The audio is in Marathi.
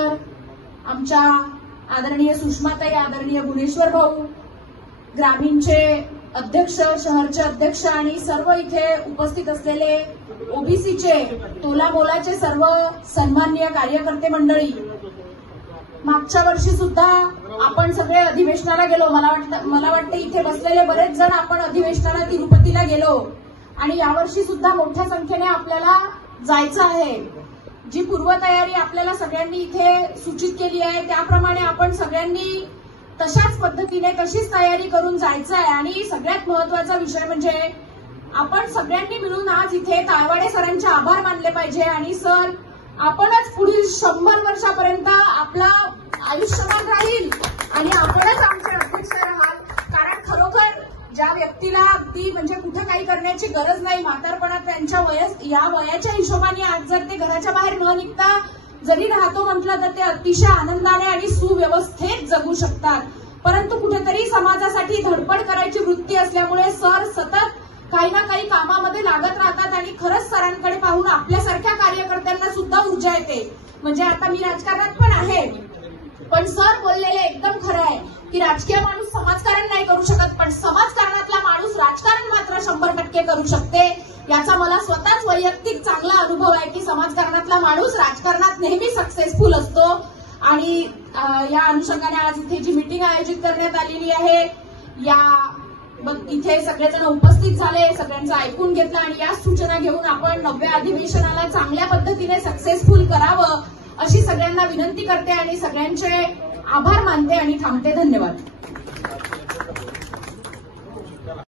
सर, आमच्या आदरणीय सुषमाताई, आदरणीय गुणेश्वर भाऊ, ग्रामीणचे अध्यक्ष, शहरचे अध्यक्ष आणि सर्व इथे उपस्थित असलेले ओबीसीचे तोलामोलाचे सर्व सन्माननीय कार्यकर्ते मंडळी, मागच्या वर्षी सुद्धा आपण सगळे अधिवेशनाला गेलो. मला वाटतं इथे बसलेले बरेच जण आपण अधिवेशनाला तिरुपतीला गेलो आणि यावर्षी सुद्धा मोठ्या संख्येने आपल्याला जायचं आहे. जी पूर्वतयारी आपल्याला सगळ्यांनी इथे सूचित केली आहे त्याप्रमाणे आपण सगळ्यांनी तशाच पद्धतीने तशीच तयारी करून जायचं आहे. आणि सगळ्यात महत्वाचा विषय म्हणजे आपण सगळ्यांनी मिळून आज इथे तायवाडे सरांचे आभार मानले पाहिजे. आणि सर, आपणच पुढील 100 वर्षापर्यंत आपला आयुष्यमान राहील आणि आपणच आमचे अध्यक्ष राहाल. कारण खरोखर ज्या व्यक्तीला अगदी म्हणजे कुठं काही करण्याची गरज नाही, म्हातारपणात त्यांच्या या वयाच्या हिशोबाने आज जर ते घराच्या बाहेर न निघता जरी राहतो म्हटलं तर ते अतिशय आनंदाने आणि सुव्यवस्थेत जगू शकतात. परंतु कुठेतरी समाजासाठी धडपड करायची वृत्ती असल्यामुळे सर सतत काही ना काही कामामध्ये लागत राहतात आणि खरंच सरांकडे पाहून आपल्यासारख्या कार्यकर्त्यांना सुद्धा ऊर्जा येते. म्हणजे आता मी राजकारणात पण आहे, पण सर बोललेले एकदम खरं आहे की राजकीय माणूस समाजकारण नाही करू शकत, पण समाजकारणातला माणूस राजकारण मात्र 100% करू शकते. याचा मला स्वतःच वैयक्तिक चांगला अनुभव आहे की समाजकारणातला माणूस राजकारणात नेहमी सक्सेसफुल असतो. आणि या अनुषंगाने आज इथे जी मीटिंग आयोजित करण्यात आलेली आहे, इथे सगळेजण उपस्थित झाले, सगळ्यांचं ऐकून घेतलं आणि या सूचना घेऊन आपण 9व्या अधिवेशनाला चांगल्या पद्धतीने सक्सेसफुल करावं अशी सगळ्यांना विनंती करते आणि सगळ्यांचे आभार मानते आणि थांबते. धन्यवाद.